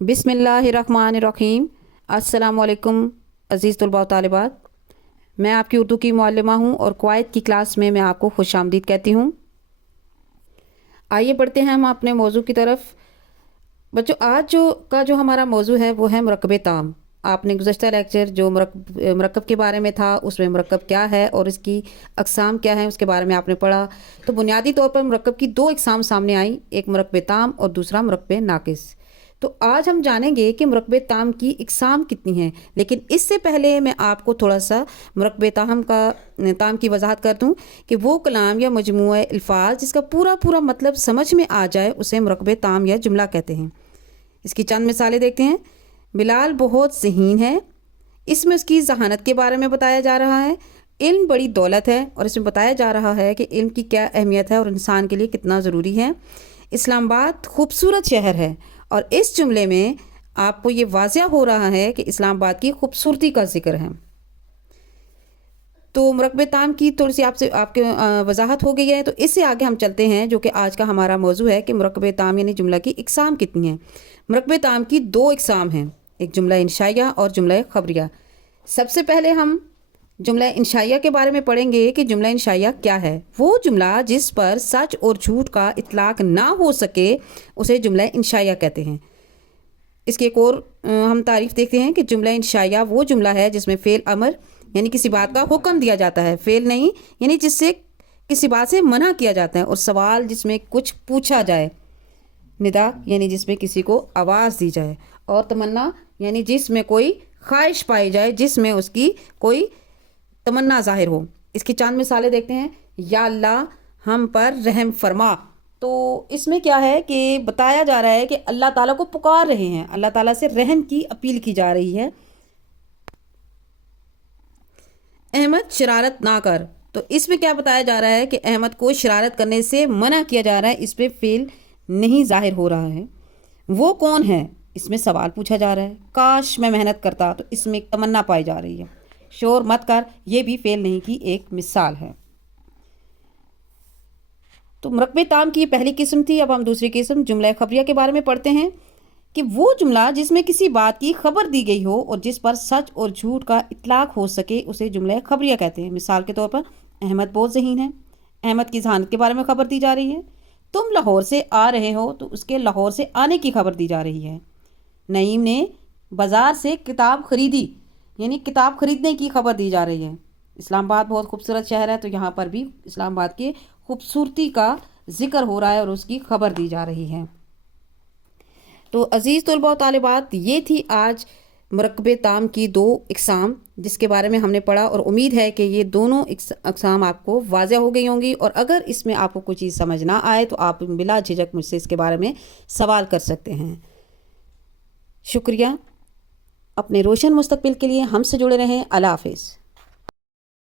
बिस्मिल्लाहिर्रहमानिर्रहीम। अस्सलाम वालेकुम अज़ीज़ तलबा व तालिबात। मैं आपकी उर्दू की मुअल्लिमा हूँ और कुवैत की क्लास में मैं आपको खुशामदीद कहती हूँ। आइए बढ़ते हैं हम अपने मौजू की तरफ। बच्चों, आज जो हमारा मौजू है वो है मुरक्कब ताम। आपने गुज़श्ता लेक्चर जो मुरक्कब के बारे में था, उसमें मुरक्कब क्या है और इसकी अक़साम क्या है उसके बारे में आपने पढ़ा। तो बुनियादी तौर पर मुरक्कब की दो अक़साम सामने आई, एक मुरक्कब ताम और दूसरा मुरक्कब नाक़िस। तो आज हम जानेंगे कि मुरक्कब ताम की अक़साम कितनी हैं, लेकिन इससे पहले मैं आपको थोड़ा सा मुरक्कब ताम की वजाहत कर दूं कि वो कलाम या मजमूआ अल्फाज जिसका पूरा पूरा मतलब समझ में आ जाए उसे मुरक्कब ताम या जुमला कहते हैं। इसकी चंद मिसालें देखते हैं। बिलाल बहुत ज़हीन है, इसमें उसकी जहानत के बारे में बताया जा रहा है। इल्म बड़ी दौलत है, और इसमें बताया जा रहा है कि इल्म की क्या अहमियत है और इंसान के लिए कितना ज़रूरी है। इस्लामाबाद खूबसूरत शहर है, और इस जुमले में आपको ये वाज़िया हो रहा है कि इस्लामाबाद की खूबसूरती का जिक्र है। तो मुरक्कब ताम की थोड़ी सी आपके वजाहत हो गई है। तो इससे आगे हम चलते हैं, जो कि आज का हमारा मौजू है कि मुरक्कब ताम यानी जुमला की अक़साम कितनी है। मुरक्कब ताम की दो अक़साम हैं, एक जुमला इंशाइया और जुमला खबरिया। सबसे पहले हम जुमला इंशाइया के बारे में पढ़ेंगे कि जुमला इंशाइया क्या है। वो जुमला जिस पर सच और झूठ का इतलाक़ ना हो सके उसे जुमला इंशाइया कहते हैं। इसकी एक और हम तारीफ़ देखते हैं कि जुमला इंशाइया वो जुमला है जिसमें फ़ेल अमर यानी किसी बात का हुक्म दिया जाता है, फ़ेल नहीं यानी जिससे किसी बात से मना किया जाता है, और सवाल जिसमें कुछ पूछा जाए, निदा यानी जिसमें किसी को आवाज़ दी जाए, और तमन्ना यानी जिसमें कोई ख्वाहिश पाई जाए, जिसमें उसकी कोई तमन्ना ज़ाहिर हो। इसकी चंद मिसालें देखते हैं। या अल्लाह हम पर रहम फरमा। तो इसमें क्या है कि बताया जा रहा है कि अल्लाह ताला को पुकार रहे हैं, अल्लाह ताला से रहम की अपील की जा रही है। अहमद शरारत ना कर। तो इसमें क्या बताया जा रहा है कि अहमद को शरारत करने से मना किया जा रहा है, इस पर फेल नहीं ज़ाहिर हो रहा है। वो कौन है, इसमें सवाल पूछा जा रहा है। काश मैं मेहनत करता, तो इसमें एक तमन्ना पाई जा रही है। शोर मत कर, ये भी फेल नहीं की एक मिसाल है। तो मुरक्कब ताम की पहली किस्म थी। अब हम दूसरी किस्म जुमला खबरिया के बारे में पढ़ते हैं कि वो जुमला जिसमें किसी बात की खबर दी गई हो और जिस पर सच और झूठ का इतलाक़ हो सके उसे जुमला खबरिया कहते हैं। मिसाल के तौर पर अहमद बहुत ज़हीन है, अहमद की जहानत के बारे में खबर दी जा रही है। तुम लाहौर से आ रहे हो, तो उसके लाहौर से आने की खबर दी जा रही है। नईम ने बाज़ार से किताब ख़रीदी यानी किताब ख़रीदने की खबर दी जा रही है। इस्लामाबाद बहुत खूबसूरत शहर है, तो यहाँ पर भी इस्लामाबाद की खूबसूरती का जिक्र हो रहा है और उसकी खबर दी जा रही है। तो अज़ीज़ तलबा व तालिबात, ये थी आज मुरक्कब ताम की दो अक़साम जिसके बारे में हमने पढ़ा, और उम्मीद है कि ये दोनों अक़साम आपको वाज़िया हो गई होंगी। और अगर इसमें आपको कोई चीज़ समझ ना आए तो आप बिला झिझक मुझसे इसके बारे में सवाल कर सकते हैं। शुक्रिया। अपने रोशन मुस्तक़बिल के लिए हमसे जुड़े रहें। अल्लाह हाफ़िज़।